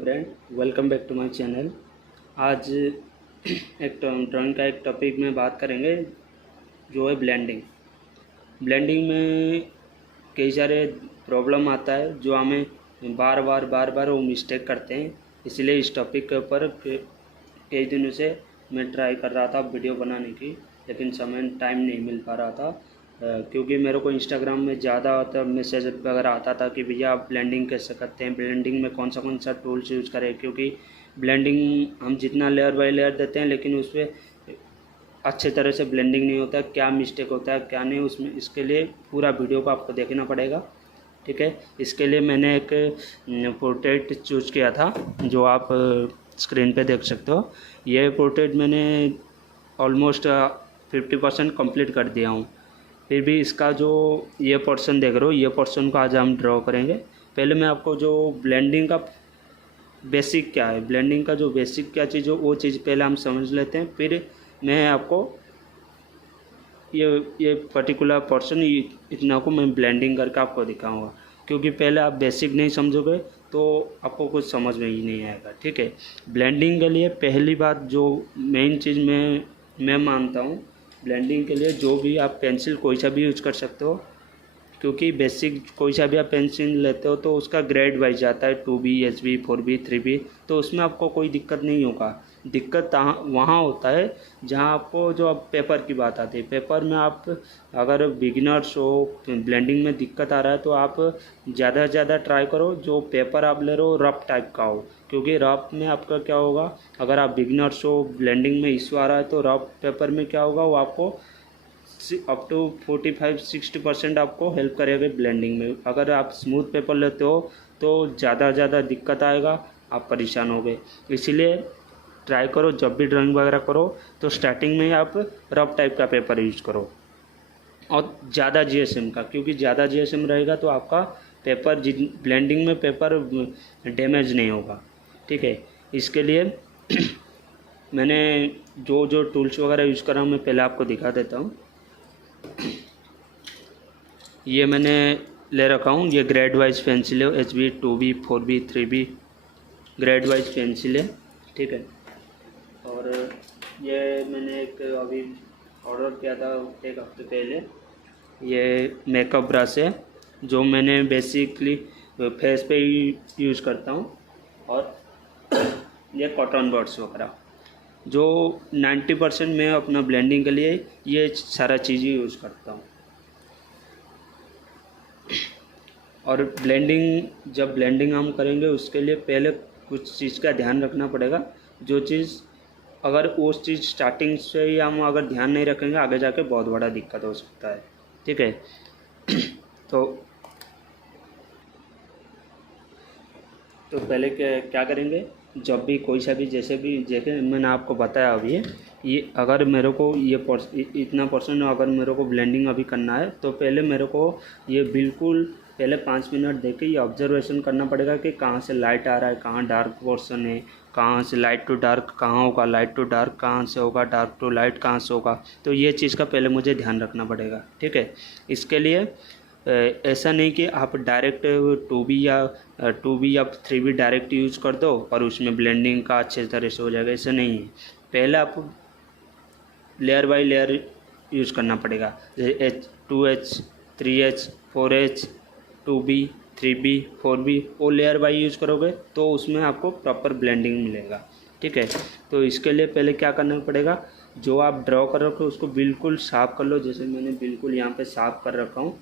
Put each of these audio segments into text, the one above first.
Friend, welcome back to my channel. आज एक drawing का एक टॉपिक में बात करेंगे जो है ब्लेंडिंग। ब्लेंडिंग में कई सारे प्रॉब्लम आता है जो हमें बार बार वो मिस्टेक करते हैं। इसलिए इस टॉपिक के ऊपर कई दिनों से मैं ट्राई कर रहा था वीडियो बनाने की, लेकिन टाइम नहीं मिल पा रहा था क्योंकि मेरे को इंस्टाग्राम में ज़्यादा मैसेज वगैरह आता था कि भैया आप ब्लेंडिंग कैसे करते हैं, ब्लेंडिंग में कौन सा टूल्स यूज़ करें। क्योंकि ब्लेंडिंग हम जितना लेयर बाय लेयर देते हैं लेकिन उस पर अच्छे तरह से ब्लेंडिंग नहीं होता, क्या मिस्टेक होता है क्या नहीं, उसमें इसके लिए पूरा वीडियो को आपको देखना पड़ेगा। ठीक है, इसके लिए मैंने एक पोर्ट्रेट चूज़ किया था जो आप स्क्रीन पे देख सकते हो। ये पोर्ट्रेट मैंने ऑलमोस्ट 50% कंप्लीट कर दिया हूँ। फिर भी इसका जो ये पोर्शन देख रहे हो, ये पोर्शन को आज हम ड्रॉ करेंगे। पहले मैं आपको जो ब्लेंडिंग का बेसिक क्या है, ब्लेंडिंग का जो बेसिक क्या चीज़ हो वो चीज़ पहले हम समझ लेते हैं, फिर मैं आपको ये पर्टिकुलर पोर्शन इतना को मैं ब्लेंडिंग करके आपको दिखाऊंगा। क्योंकि पहले आप बेसिक नहीं समझोगे तो आपको कुछ समझ में ही नहीं आएगा। ठीक है, ब्लेंडिंग के लिए पहली बात जो मेन चीज़ मैं मानता हूँ, ब्लेंडिंग के लिए जो भी आप पेंसिल कोई सा भी यूज कर सकते हो। क्योंकि बेसिक कोई सा भी आप पेंसिल लेते हो तो उसका ग्रेड वाइज जाता है 2B, HB, 4B, 3B, तो उसमें आपको कोई दिक्कत नहीं होगा। दिक्कत वहाँ होता है जहाँ आपको जो अब पेपर की बात आती है। पेपर में आप अगर बिगिनर्स हो, ब्लेंडिंग में दिक्कत आ रहा है तो आप ज़्यादा से ज़्यादा ट्राई करो जो पेपर आप ले रहे हो रफ टाइप का हो। क्योंकि रफ में आपका क्या होगा, अगर आप बिगिनर्स हो, ब्लेंडिंग में इशू आ रहा है तो रफ पेपर में क्या होगा, वो आपको अप टू 45-60% आपको हेल्प करेगा ब्लेंडिंग में। अगर आप स्मूथ पेपर लेते हो तो ज़्यादा दिक्कत आएगा, आप परेशान होगे। इसीलिए ट्राई करो जब भी ड्राइंग वगैरह करो तो स्टार्टिंग में आप रफ टाइप का पेपर यूज़ करो और ज़्यादा GSM का, क्योंकि ज़्यादा GSM रहेगा तो आपका पेपर ब्लेंडिंग में पेपर डैमेज नहीं होगा। ठीक है, इसके लिए मैंने जो टूल्स वगैरह यूज़ कर रहा हूँ मैं पहले आपको दिखा देता हूँ। ये मैंने ले रखा हूँ, ये ग्रेड वाइज पेंसिल है, HB, 2B, 4B, 3B grade wise pencil है। ठीक है, और ये मैंने एक अभी ऑर्डर किया था एक हफ्ते पहले। ये मेकअप ब्रश है जो मैंने बेसिकली फेस पे ही यूज़ करता हूँ, और ये कॉटन बड्स वगैरह जो 90% मैं अपना ब्लेंडिंग के लिए ये सारा चीज़ ही यूज़ करता हूँ। और जब ब्लेंडिंग हम करेंगे उसके लिए पहले कुछ चीज़ का ध्यान रखना पड़ेगा। जो चीज़ अगर उस चीज़ स्टार्टिंग से ही हम अगर ध्यान नहीं रखेंगे आगे जाके बहुत बड़ा दिक्कत हो सकता है। ठीक है, तो पहले क्या करेंगे, जब भी कोई सा भी जैसे मैंने आपको बताया अभी, ये अगर मेरे को इतना परसेंट अगर मेरे को ब्लेंडिंग अभी करना है तो पहले मेरे को ये बिल्कुल पहले 5 मिनट देके ये ऑब्जर्वेशन करना पड़ेगा कि कहाँ से लाइट आ रहा है, कहाँ डार्क पोर्शन है, कहाँ से लाइट टू डार्क कहाँ होगा, लाइट टू डार्क कहाँ से होगा, डार्क टू लाइट कहाँ से होगा। तो ये चीज़ का पहले मुझे ध्यान रखना पड़ेगा। ठीक है, इसके लिए ऐसा नहीं कि आप डायरेक्ट 2B या 3B डायरेक्ट यूज़ कर दो और उसमें ब्लेंडिंग का अच्छे तरह से हो जाएगा, ऐसा नहीं है। पहले आपको लेयर बाय लेयर यूज़ करना पड़ेगा, जैसे 2H, 3H, 4H, 2B, 3B, 4B, वो लेयर बाय यूज़ करोगे तो उसमें आपको प्रॉपर ब्लेंडिंग मिलेगा। ठीक है, तो इसके लिए पहले क्या करना पड़ेगा, जो आप ड्रॉ कर रखे हो उसको बिल्कुल साफ़ कर लो। जैसे मैंने बिल्कुल यहाँ पे साफ़ कर रखा हूँ।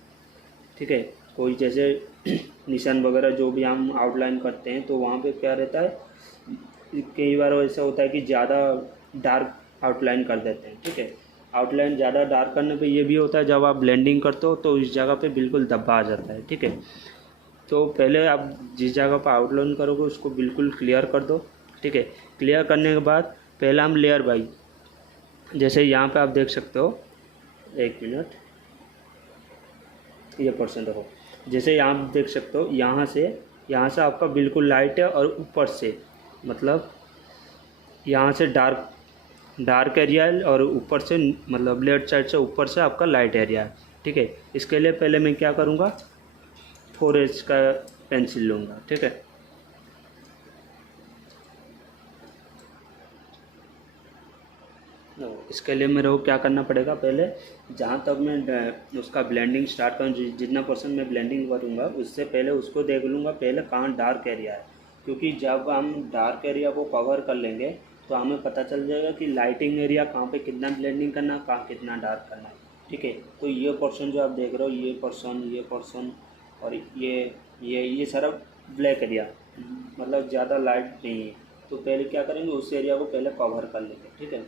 ठीक है, कोई जैसे निशान वगैरह जो भी हम आउटलाइन करते हैं तो वहाँ पे क्या रहता है, कई बार ऐसा होता है कि ज़्यादा डार्क आउटलाइन कर देते हैं। ठीक है, आउटलाइन ज़्यादा डार्क करने पे ये भी होता है जब आप ब्लेंडिंग करते हो तो इस जगह पे बिल्कुल धब्बा आ जाता है। ठीक है, तो पहले आप जिस जगह पर आउटलाइन करोगे उसको बिल्कुल क्लियर कर दो। ठीक है, क्लियर करने के बाद पहले हम लेयर बाई, जैसे यहाँ पर आप देख सकते हो, 1 मिनट, ये % हो, जैसे यहाँ आप देख सकते हो, यहाँ से आपका बिल्कुल लाइट है और ऊपर से मतलब यहाँ से डार्क एरिया है और ऊपर से मतलब लेफ्ट साइड से ऊपर से आपका लाइट एरिया है। ठीक है, इसके लिए पहले मैं क्या करूँगा, 4H का पेंसिल लूँगा। ठीक है, इसके लिए मेरे को क्या करना पड़ेगा, पहले जहाँ तक मैं उसका ब्लेंडिंग स्टार्ट करूँ, जितना परसेंट मैं ब्लेंडिंग करूँगा उससे पहले उसको देख लूँगा पहले कहाँ डार्क एरिया है, क्योंकि जब हम डार्क एरिया को कवर कर लेंगे तो हमें पता चल जाएगा कि लाइटिंग एरिया कहाँ पे कितना ब्लेंडिंग करना है, कहाँ कितना डार्क करना है। ठीक है, तो ये पोर्शन जो आप देख रहे हो, ये पोर्शन और ये सारा ब्लैक एरिया, मतलब ज़्यादा लाइट नहीं है, तो पहले क्या करेंगे उस एरिया को पहले कवर कर लेंगे। ठीक है,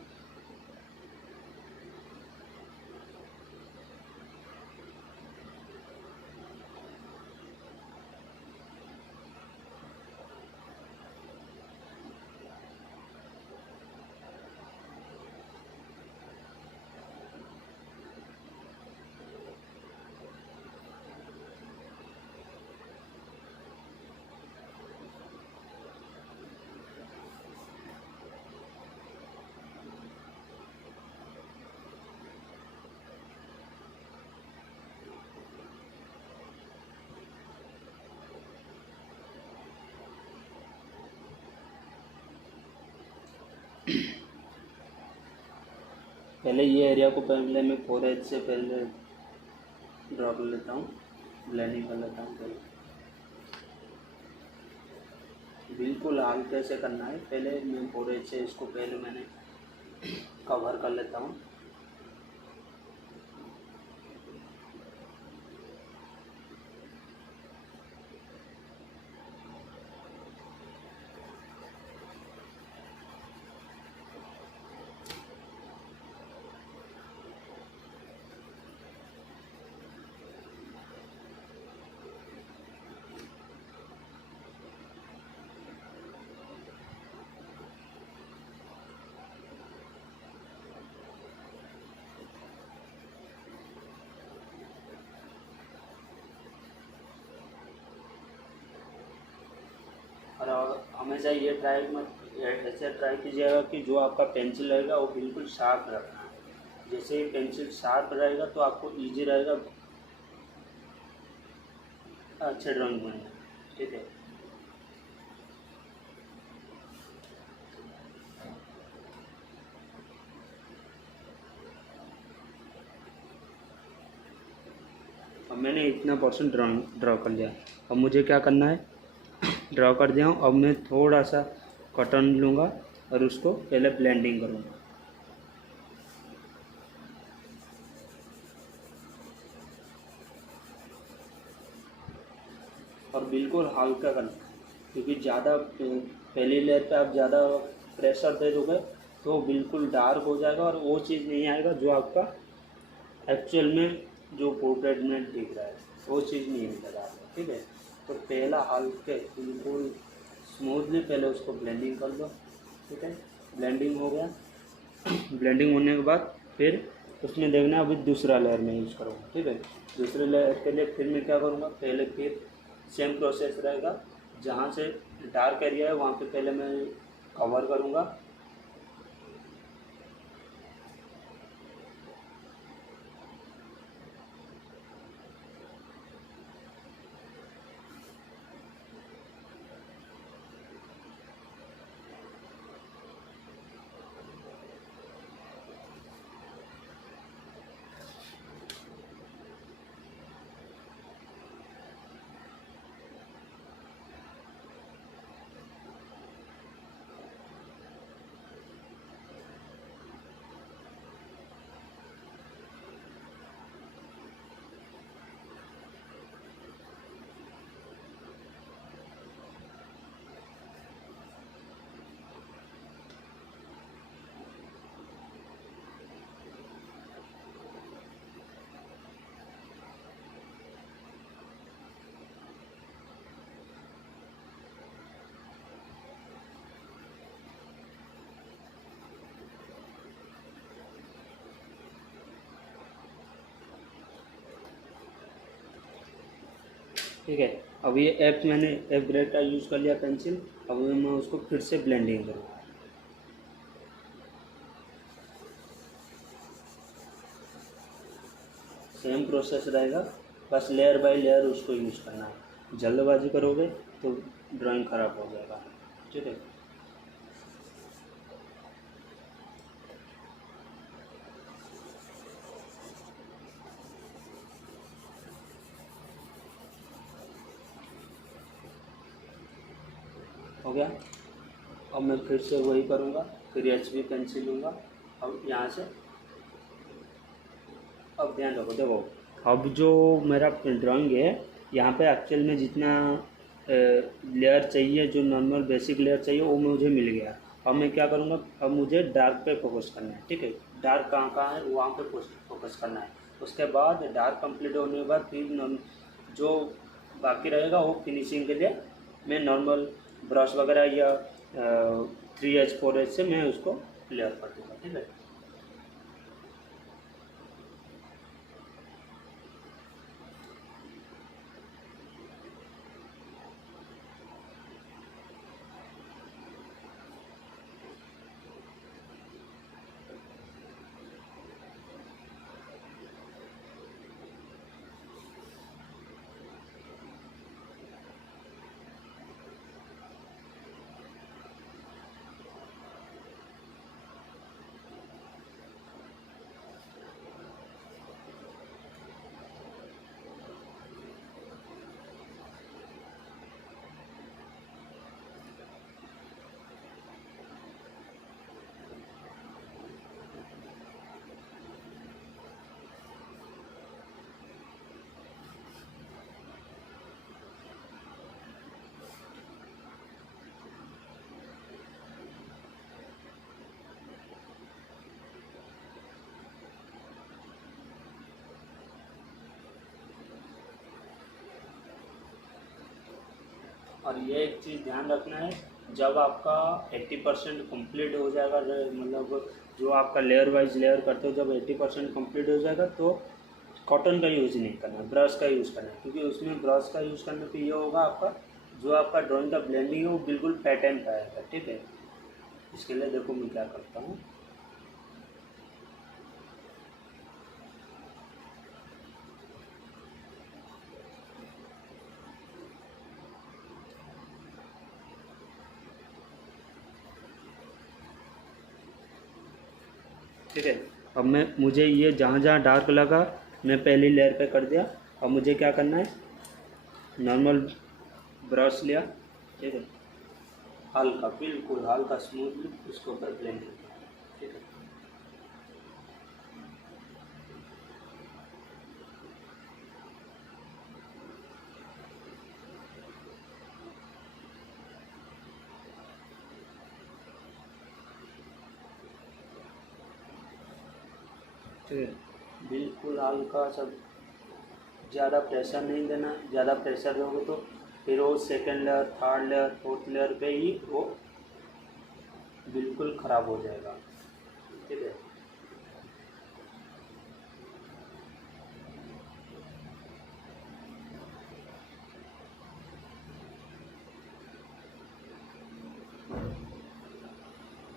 पहले ये एरिया को पहले मैं 4H से पहले ड्रॉ कर लेता हूँ, ब्लेंडिंग कर लेता हूँ। पहले बिल्कुल हल्के से करना है, पहले मैं 4H से इसको पहले मैंने कवर कर लेता हूँ। और हमेशा ये ट्राई मत ऐसे ट्राई कीजिएगा कि जो आपका पेंसिल रहेगा वो बिल्कुल शार्प रखना है। जैसे ही पेंसिल शार्प रहेगा तो आपको इजी रहेगा अच्छे ड्राइंग बनाना। ठीक है, अब मैंने इतना परसेंट ड्रॉ कर लिया। अब मुझे क्या करना है, ड्रॉ कर दिया हूँ, अब मैं थोड़ा सा कॉटन लूँगा और उसको पहले ब्लेंडिंग करूँगा। और बिल्कुल हल्का करना, क्योंकि ज़्यादा पहली लेयर पे आप ज़्यादा प्रेशर दे दोगे तो बिल्कुल डार्क हो जाएगा और वो चीज़ नहीं आएगा जो आपका एक्चुअल में जो पोर्ट्रेट में दिख रहा है, वो चीज़ नहीं मिलेगा आपको। ठीक है, तो पहला हल्के बिल्कुल स्मूथली पहले उसको ब्लेंडिंग कर लो। ठीक है, ब्लेंडिंग हो गया। ब्लेंडिंग होने के बाद फिर उसमें देखना अभी दूसरा लेयर में यूज़ करूँगा। ठीक है, दूसरे लेयर के लिए फिर मैं क्या करूँगा, पहले फिर सेम प्रोसेस रहेगा, जहाँ से डार्क एरिया है वहाँ पे पहले मैं कवर करूँगा। ठीक है, अब ये मैंने एफ ग्रेड का यूज़ कर लिया पेंसिल। अब मैं उसको फिर से ब्लेंडिंग करूँगा। सेम प्रोसेस रहेगा, बस लेयर बाय लेयर उसको यूज़ करना है। जल्दबाजी करोगे तो ड्राइंग ख़राब हो जाएगा। ठीक है, हो गया। अब मैं फिर से वही करूँगा, फिर HB पेंसिल लूँगा। अब यहाँ से, अब ध्यान रखो, देखो अब जो मेरा ड्राइंग है यहाँ पे एक्चुअल में जितना लेयर चाहिए, जो नॉर्मल बेसिक लेयर चाहिए वो मुझे मिल गया। अब मैं क्या करूँगा, अब मुझे डार्क पे फोकस करना है, ठीक है। डार्क कहाँ कहाँ है वहाँ पे फोकस करना है। उसके बाद डार्क कंप्लीट होने के बाद फिर जो बाकी रहेगा वो फिनिशिंग के लिए मैं नॉर्मल ब्रश वगैरह या 3H 4H से मैं उसको क्लियर कर दूँगा, ठीक है। और ये एक चीज़ ध्यान रखना है, जब आपका 80% कम्प्लीट हो जाएगा, मतलब जो आपका लेयर वाइज लेयर करते हो, जब 80% कम्प्लीट हो जाएगा तो कॉटन का यूज़ नहीं करना है, ब्रश का यूज़ करना है। क्योंकि उसमें ब्रश का यूज़ करने पे ये होगा, आपका जो आपका ड्राइंग का ब्लेंडिंग है वो बिल्कुल पैटर्न का आएगा, ठीक है। इसके लिए देखो मैं क्या करता हूँ, ठीक है। अब मुझे ये जहाँ जहाँ डार्क लगा मैं पहली लेयर पे कर दिया। अब मुझे क्या करना है, नॉर्मल ब्रश लिया, ठीक है, हल्का बिल्कुल हल्का स्मूथली उसको ऊपर ब्लेंड किया, ठीक है। ठीक है, बिल्कुल हल्का सब, ज़्यादा प्रेशर नहीं देना। ज़्यादा प्रेशर दोगे तो फिर वो second layer, third layer, fourth layer पे ही वो बिल्कुल ख़राब हो जाएगा, ठीक है।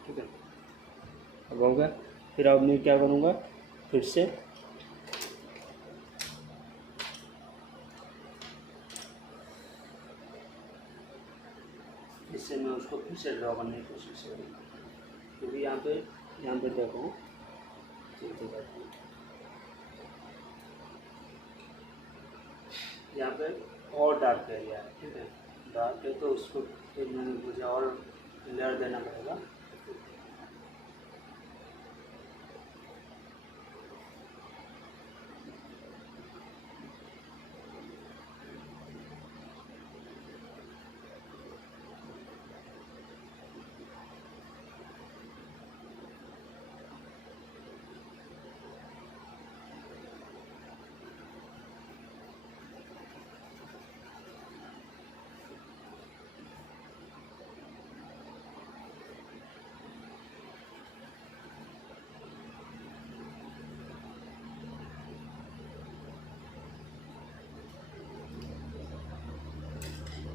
ठीक है, अब हो गया। फिर अब मैं क्या करूँगा, फिर से इससे मैं उसको फिर से ड्रॉ करने की कोशिश करूँगा। क्योंकि यहाँ पे देखो, यहाँ पे और डार्क एरिया है, ठीक है। डार्क है तो उसको फिर मुझे और लेयर देना पड़ेगा।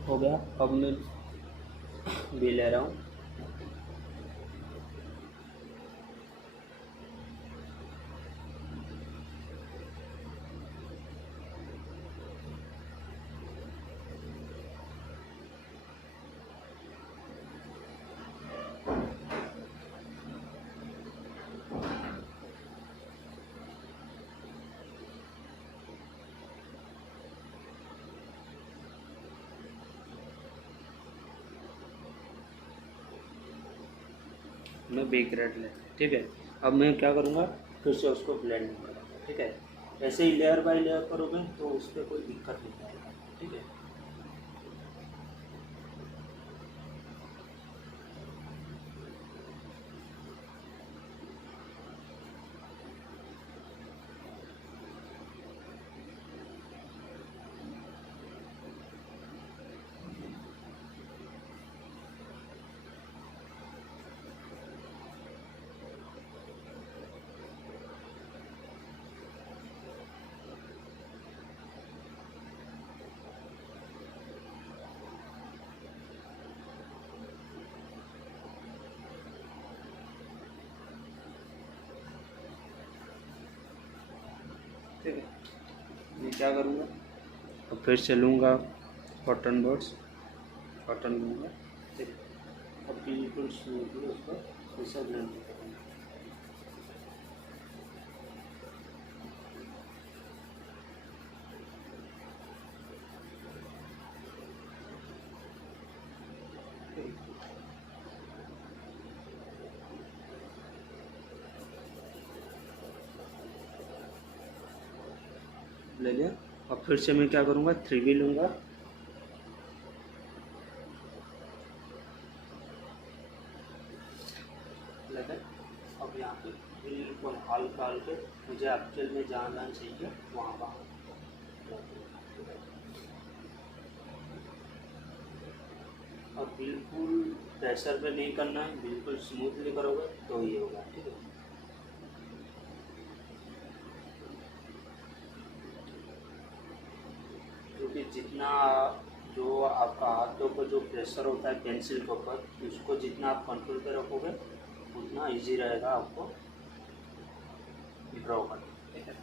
हो गया, अब मैं भी ले रहा हूँ। मैं बी ग्रेड लेते हैं, ठीक है। अब मैं क्या करूँगा, फिर से उसको ब्लेंड करूँगा, ठीक है। ऐसे ही लेयर बाय लेयर करोगे तो उस पर कोई दिक्कत नहीं आएगा, ठीक है। ठीक है, मैं क्या करूँगा, अब फिर से लूँगा कॉटन बड्स, कॉटन लूँगा, ठीक है। अब बिल्कुल स्मूथली उसको ऐसा ब्लेंड करूँगा। ले लिया। अब फिर से मैं क्या करूँगा, 3B लूँगा, लेकिन अब यहाँ पे बिल्कुल हल्का हल्के मुझे एक्चुअल में जहाँ जहाँ चाहिए वहाँ वहाँ, अब बिल्कुल प्रेशर पे नहीं करना है, बिल्कुल स्मूथली करोगे तो ये होगा, ठीक है। क्योंकि जितना जो आपका हाथों पर जो प्रेशर होता है पेंसिल के ऊपर, उसको जितना आप कंट्रोल पे रखोगे उतना इजी रहेगा आपको ड्रॉ करना, ठीक है।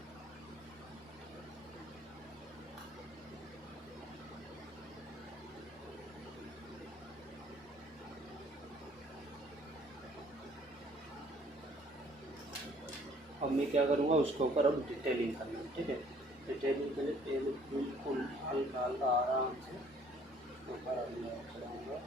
अब मैं क्या करूँगा, उसके ऊपर अब डिटेलिंग करना है, ठीक है। डिटेलिंग के लिए पहले बिल्कुल हल्का हल्का आराम से ऊपर चलाऊँगा।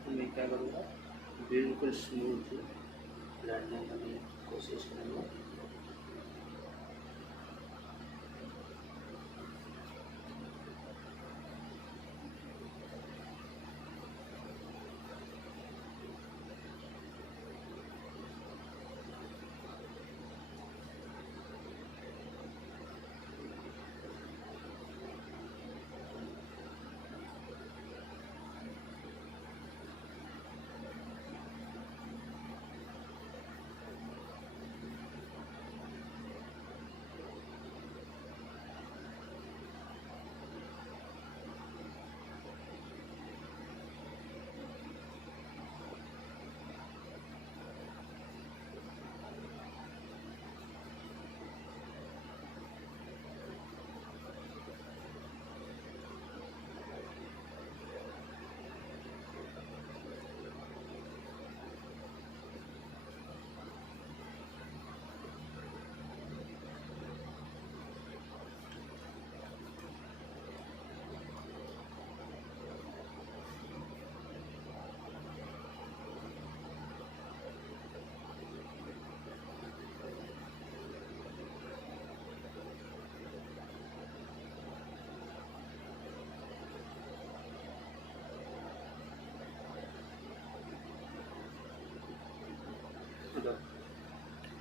तो मैं क्या करूँगा, बिल्कुल स्मूथ ब्लेंडिंग करने की कोशिश करूँगा।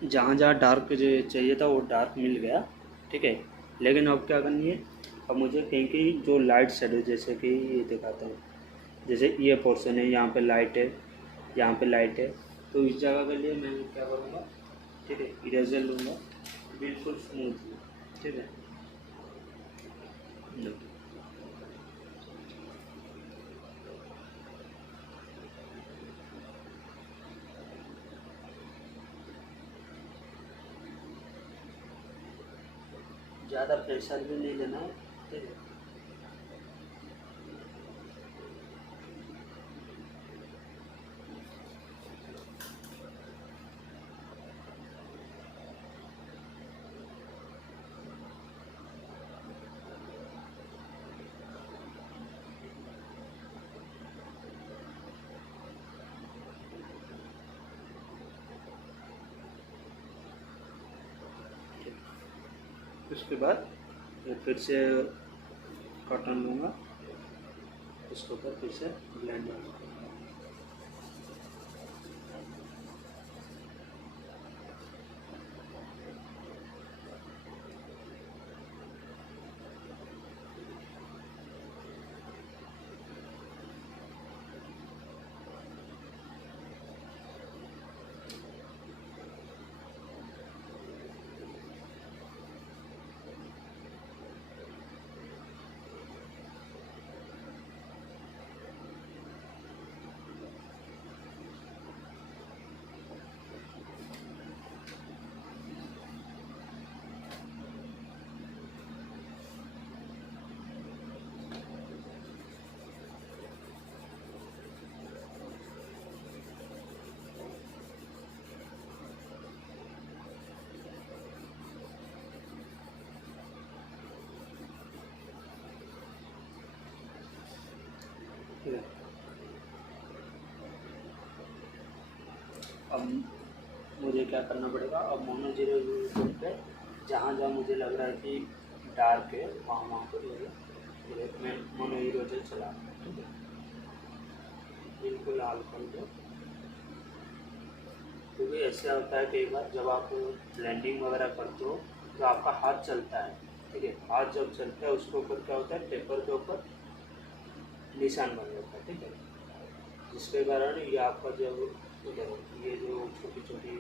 जहाँ जहाँ डार्क जो चाहिए था वो डार्क मिल गया, ठीक है। लेकिन अब क्या करनी है, अब मुझे कहीं कहीं जो लाइट शेडो, जैसे कि ये दिखाता हूँ, जैसे ये पोर्शन है, यहाँ पे लाइट है, यहाँ पे लाइट है, तो इस जगह के लिए मैं क्या करूँगा, ठीक है, इरेजर लूँगा बिल्कुल स्मूथ, ठीक है। लो। ज़्यादा प्रेशर भी नहीं लेना है, ठीक है। उसके बाद मैं फिर से कॉटन लूँगा, उसके ऊपर फिर से ब्लेंड होगा। ठीक है। अब मुझे क्या करना पड़ेगा, अब मोनो जीरो पे जहाँ जहाँ मुझे लग रहा है कि डार्क है वहाँ वहाँ पर मैं मोनो इरेजर चला, ठीक है, बिल्कुल लाल कर दो। क्योंकि ऐसा होता है कई बार जब आप ब्लेंडिंग वगैरह करते हो तो आपका हाथ चलता है, ठीक है, हाथ जब चलता है उसके ऊपर क्या होता है, पेपर के ऊपर निशान बन जाता है, ठीक है, जिसके कारण ये आपका जब, ठीक है, ये जो छोटी छोटी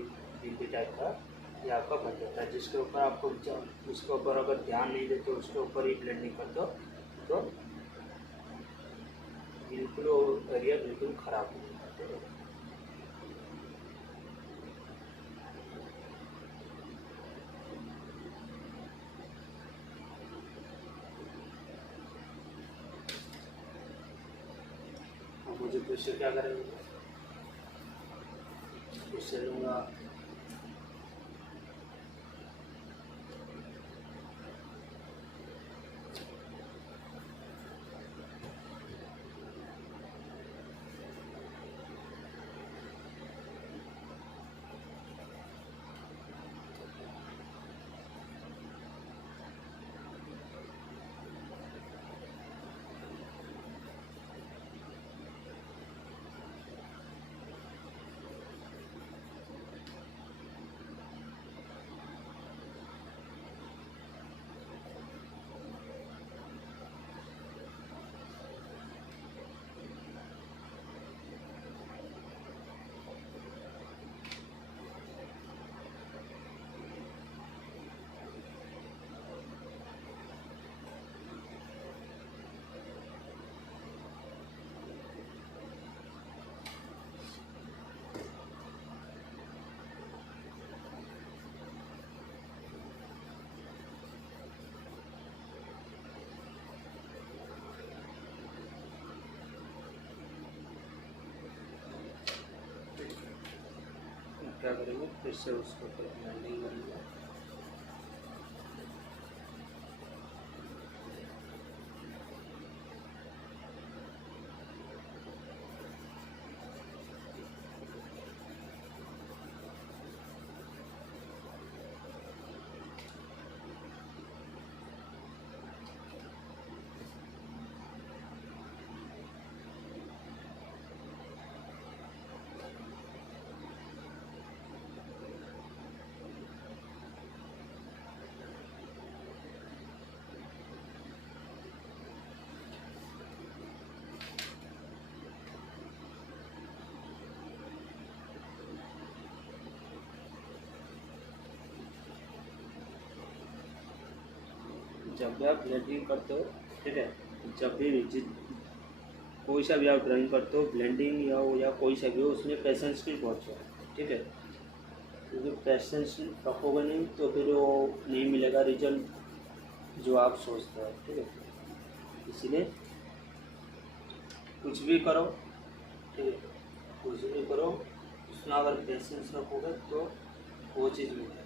बिंदी टाइप का ये आपका बन जाता है, जिसके ऊपर आपको उसके ऊपर अगर ध्यान नहीं देते उसके ऊपर ही ब्लेंडिंग कर दो तो बिल्कुल वो एरिया बिल्कुल ख़राब हो जाता है, ठीक है। और मुझे फिर से क्या करेंगे, फिर से लूँगा क्या करेंगे, फिर से उसके ऊपर ब्लेंडिंग करेंगे। जब भी आप ब्लेंडिंग करते हो, ठीक है, जब भी कोई सा भी आप ड्राइंग करते हो, ब्लेंडिंग या कोई सा भी हो, उसमें पेशेंस की बहुत है, ठीक है। क्योंकि पेशेंस रखोगे नहीं तो फिर वो नहीं मिलेगा रिजल्ट जो आप सोचते हो, ठीक है। इसलिए कुछ भी करो, ठीक है, कुछ भी करो, उसमें अगर पेशेंस रखोगे तो वो चीज़ मिलेगा।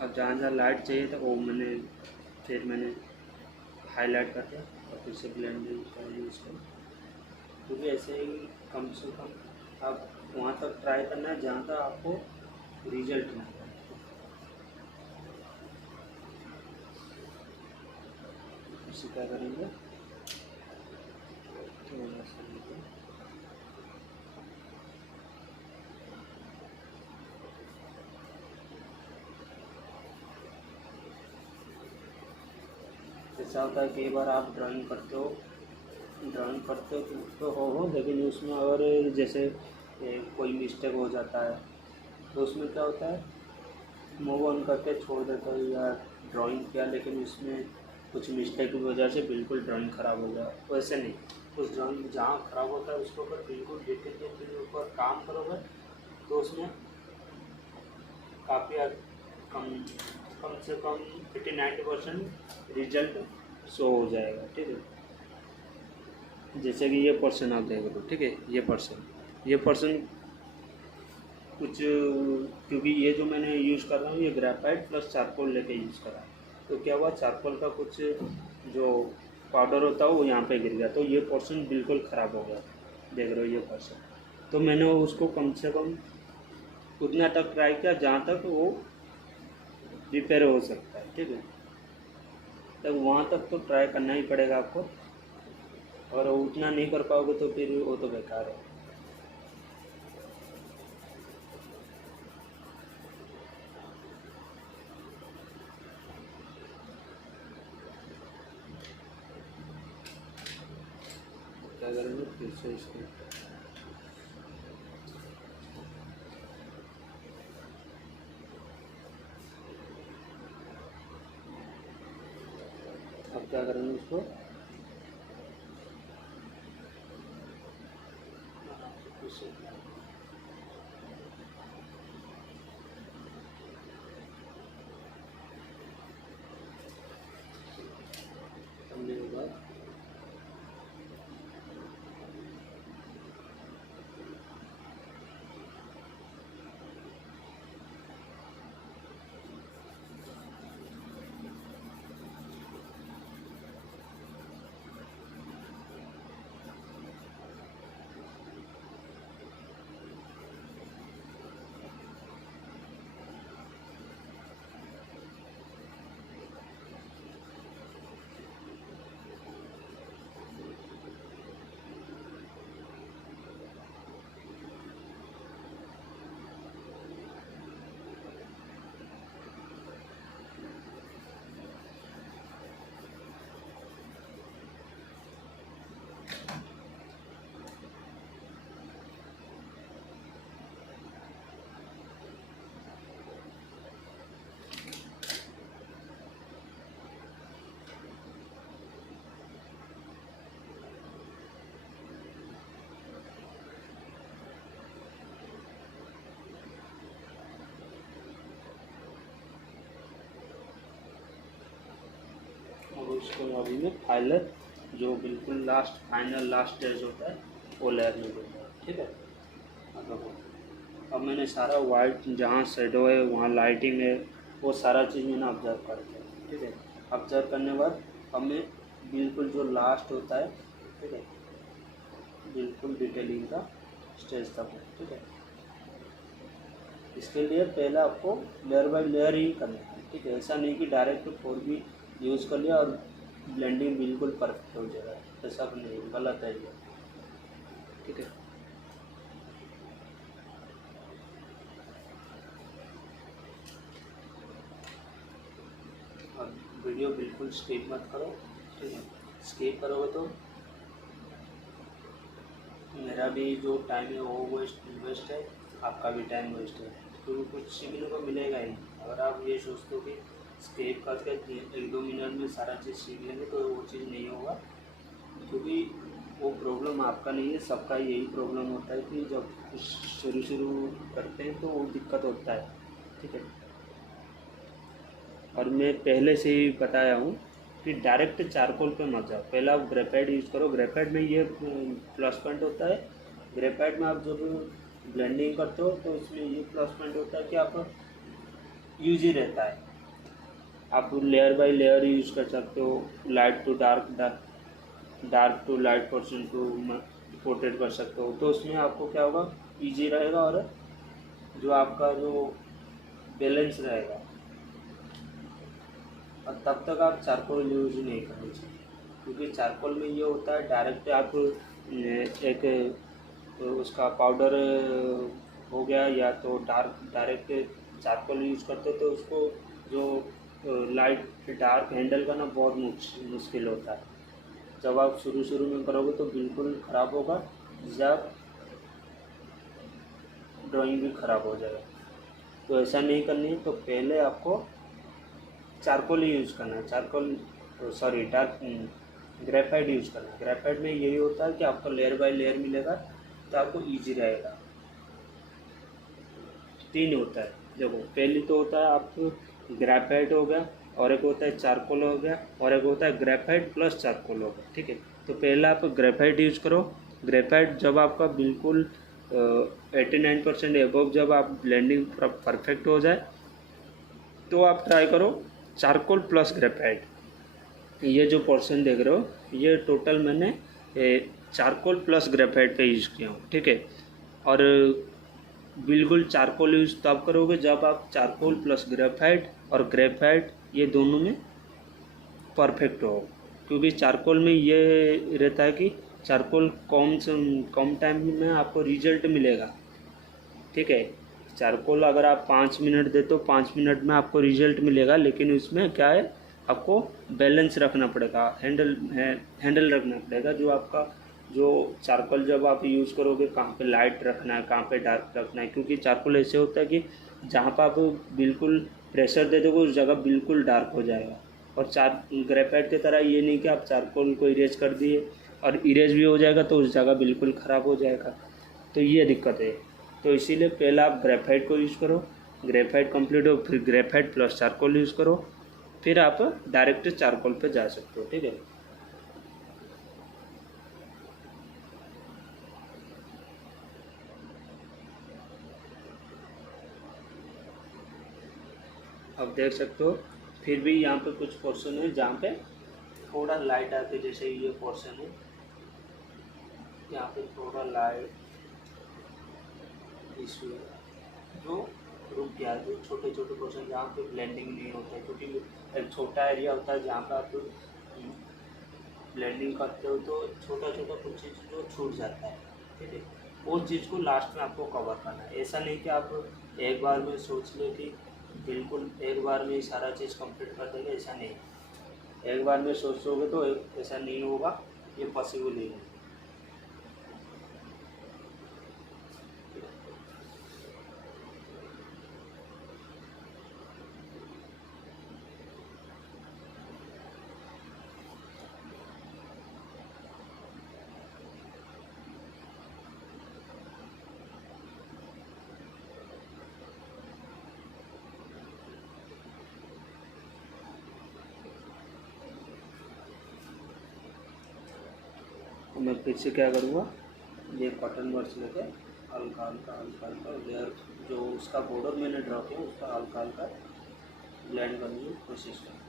अब जहाँ जहाँ लाइट चाहिए था वो मैंने हाईलाइट कर दिया और फिर से ब्लेंडिंग का यूज़ करें। क्योंकि ऐसे ही कम से कम आप वहाँ तक ट्राई करना है जहाँ तक आपको रिजल्ट मिले। इसे क्या करेंगे, थोड़ा सा ऐसा होता है कई बार आप ड्राइंग करते हो तो हो लेकिन उसमें अगर जैसे कोई मिस्टेक हो जाता है तो उसमें क्या होता है, मूव ऑन करके छोड़ देता है या ड्राइंग किया लेकिन उसमें कुछ मिस्टेक की वजह से बिल्कुल ड्राइंग ख़राब हो जाए। वैसे नहीं, उस ड्राइंग जहाँ ख़राब होता है उसके ऊपर बिल्कुल डिटेल के ऊपर काम करोगे तो उसमें काफ़ी कम कम से कम 80-90% रिजल्ट शो हो जाएगा, ठीक है। जैसे कि ये पर्सन आप देख लो, ठीक है, ये पर्सन कुछ, क्योंकि ये जो मैंने यूज़ कर रहा हूँ ये ग्रेफाइट प्लस चारकोल लेके यूज़ कर रहा है, तो क्या हुआ, चारकोल का कुछ जो पाउडर होता है वो यहाँ पे गिर गया तो ये पोर्शन बिल्कुल ख़राब हो गया, देख रहे हो ये पोर्शन। तो मैंने उसको कम से कम उतना तक ट्राई किया जहाँ तक वो रिपेयर हो सकता है, ठीक है। तब वहाँ तक तो ट्राई करना ही पड़ेगा आपको, अगर उतना नहीं कर पाओगे तो फिर वो तो बेकार है। क्या करेंगे फिर से इसको, अब क्या करेंगे इसको, करने के बाद इसको अभी मैं फाइनल जो बिल्कुल लास्ट फाइनल लास्ट स्टेज होता है वो लेयर में दूँगा। ठीक है, अब मैंने सारा वाइट जहाँ शेडो है वहाँ लाइटिंग है वो सारा चीज़ मैंने ऑब्जर्व कर लिया। ठीक है, ऑब्जर्व करने के बाद अब मैं बिल्कुल जो लास्ट होता है, ठीक है, बिल्कुल डिटेलिंग का स्टेज तक है। ठीक है, इसके लिए पहले आपको लेयर बाय लेयर ही करना है। ठीक है, ऐसा नहीं कि डायरेक्ट 4B यूज़ कर लिया और ब्लेंडिंग बिल्कुल परफेक्ट हो जाएगा, ऐसा नहीं, गलत है ये। ठीक है, अब वीडियो बिल्कुल स्किप मत करो। ठीक है, स्किप करोगे तो मेरा भी जो टाइम है वो वेस्ट है, आपका भी टाइम वेस्ट है, क्योंकि कुछ सीखने को मिलेगा ही। अगर आप ये सोचते हो कि स्किप करके 1-2 मिनट में सारा चीज़ सीख लेंगे तो वो चीज़ नहीं होगा, क्योंकि वो प्रॉब्लम आपका नहीं है, सबका यही प्रॉब्लम होता है कि जब शुरू करते हैं तो वो दिक्कत होता है। ठीक है, और मैं पहले से ही बताया हूँ कि डायरेक्ट चारकोल पे मत जाओ, पहले आप ग्रेफाइट यूज़ करो। ग्रेफाइट में ये प्लस पॉइंट होता है, ग्रेफाइट में आप जब ब्लेंडिंग करते हो तो इसमें ये प्लस पॉइंट होता है कि आप यूज ही रहता है, आप लेयर बाय लेयर यूज़ कर सकते हो, light to dark, dark to light portion to portrait कर सकते हो, तो उसमें आपको क्या होगा, ईजी रहेगा और जो आपका जो बैलेंस रहेगा। और तब तक आप चारकोल यूज नहीं करनी चाहिए, क्योंकि चारकोल में ये होता है डायरेक्ट आप एक उसका पाउडर हो गया या तो डायरेक्ट चारकोल यूज़ करते हो तो उसको जो लाइट डार्क हैंडल करना बहुत मुश्किल होता है। जब आप शुरू में करोगे तो बिल्कुल ख़राब होगा, जब ड्राइंग भी ख़राब हो जाएगा। तो ऐसा नहीं करनी है, तो पहले आपको चारकोल ही यूज़ करना है, charcoal sorry dark graphite use करना है। ग्रेफाइट में यही होता है कि आपको लेयर बाय लेयर मिलेगा तो आपको ईजी रहेगा। 3 होता है, देखो पहली तो होता है आपको ग्रेफाइट हो गया, और एक होता है चारकोल हो गया, और एक होता है ग्रेफाइट प्लस चारकोल हो गया। ठीक है, तो पहले आप ग्रेफाइट यूज़ करो। ग्रेफाइट जब आपका बिल्कुल 89% एबव जब आप ब्लेंडिंग परफेक्ट हो जाए तो आप ट्राई करो चारकोल प्लस ग्रेफाइट। ये जो पोर्शन देख रहे हो ये टोटल मैंने चारकोल प्लस ग्रेफाइट पे यूज़ किया हूँ। ठीक है, और बिल्कुल चारकोल यूज़ तब करोगे जब आप चारकोल प्लस ग्रेफाइट और ग्रेफाइट ये दोनों में परफेक्ट हो, क्योंकि चारकोल में ये रहता है कि चारकोल कम टाइम में आपको रिजल्ट मिलेगा। ठीक है, चारकोल अगर आप 5 मिनट दे तो 5 मिनट में आपको रिजल्ट मिलेगा, लेकिन उसमें क्या है, आपको बैलेंस रखना पड़ेगा, हैंडल रखना पड़ेगा। जो आपका जो चारकोल जब आप यूज़ करोगे कहाँ पे लाइट रखना है, कहाँ पे डार्क रखना है, क्योंकि चारकोल ऐसे होता है कि जहाँ पर आप बिल्कुल प्रेशर दे दोगे उस जगह बिल्कुल डार्क हो जाएगा। और ग्रेफाइट की तरह ये नहीं कि आप चारकोल को इरेज कर दिए और इरेज भी हो जाएगा तो उस जगह बिल्कुल ख़राब हो जाएगा, तो ये दिक्कत है। तो इसीलिए पहले आप ग्रेफाइट को यूज़ करो, ग्रेफाइट कंप्लीट हो फिर ग्रेफाइट प्लस चारकोल यूज़ करो, फिर आप डायरेक्ट चारकोल पे जा सकते हो। ठीक है, अब देख सकते हो फिर भी यहाँ पे कुछ पोर्शन है जहाँ पे थोड़ा लाइट आके, जैसे ये पोर्शन है यहाँ पे थोड़ा लाइट इशू है, जो रुक गया, जो छोटे छोटे पोर्शन जहाँ पे ब्लेंडिंग नहीं होता है, क्योंकि एक छोटा एरिया होता है जहाँ पर आप ब्लेंडिंग करते हो तो छोटा छोटा कुछ चीज़ जो छूट जाता है। ठीक है, वो चीज़ को लास्ट में आपको कवर करना है। ऐसा नहीं कि आप एक बार में सोच लो कि बिल्कुल एक बार में ही सारा चीज़ कंप्लीट कर देंगे, ऐसा नहीं। एक बार में सोचोगे तो ऐसा नहीं होगा, ये पॉसिबल ही नहीं। मैं फिर से क्या करूँगा, ये कॉटन बर्ड्स लेके हल्का हल्का हल्का हल्का लेयर जो उसका बॉर्डर मैंने ड्रॉ किया उसका हल्का हल्का ब्लेंड करने की कोशिश करूँ।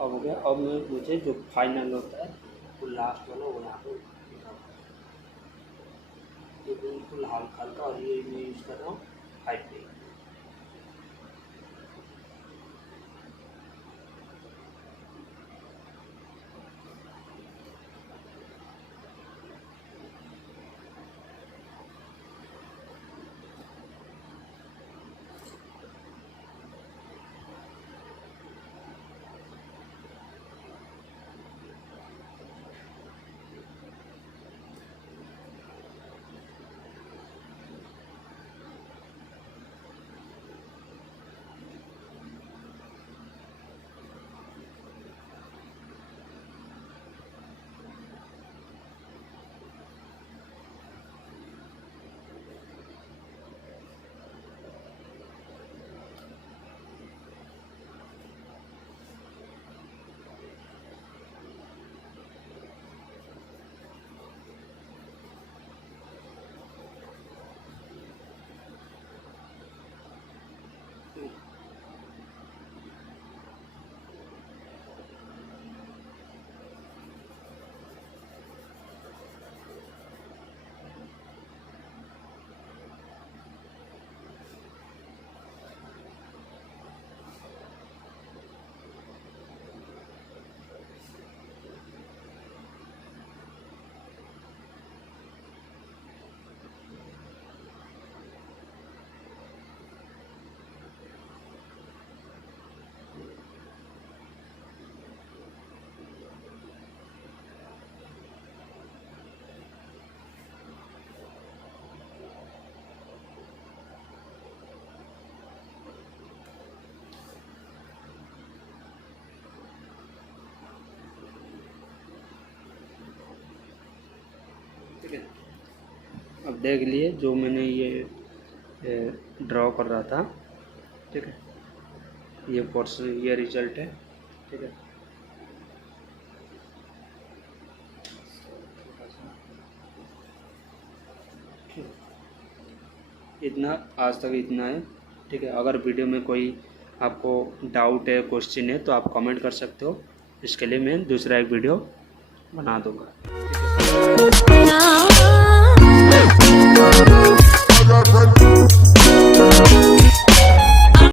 अब हो गया। अब मुझे जो फाइनल होता है वो लास्ट वाला वो यहाँ पे ये बिल्कुल हल्का हल्का, और ये मैं यूज़ कर रहा हूँ हाइट पे। ठीक है, अब देख लिए जो मैंने ये ड्रॉ कर रहा था। ठीक है, ये पोर्शन ये रिजल्ट है। ठीक है, इतना आज तक इतना है। ठीक है, अगर वीडियो में कोई आपको डाउट है, क्वेश्चन है, तो आप कमेंट कर सकते हो। इसके लिए मैं दूसरा एक वीडियो बना दूंगा।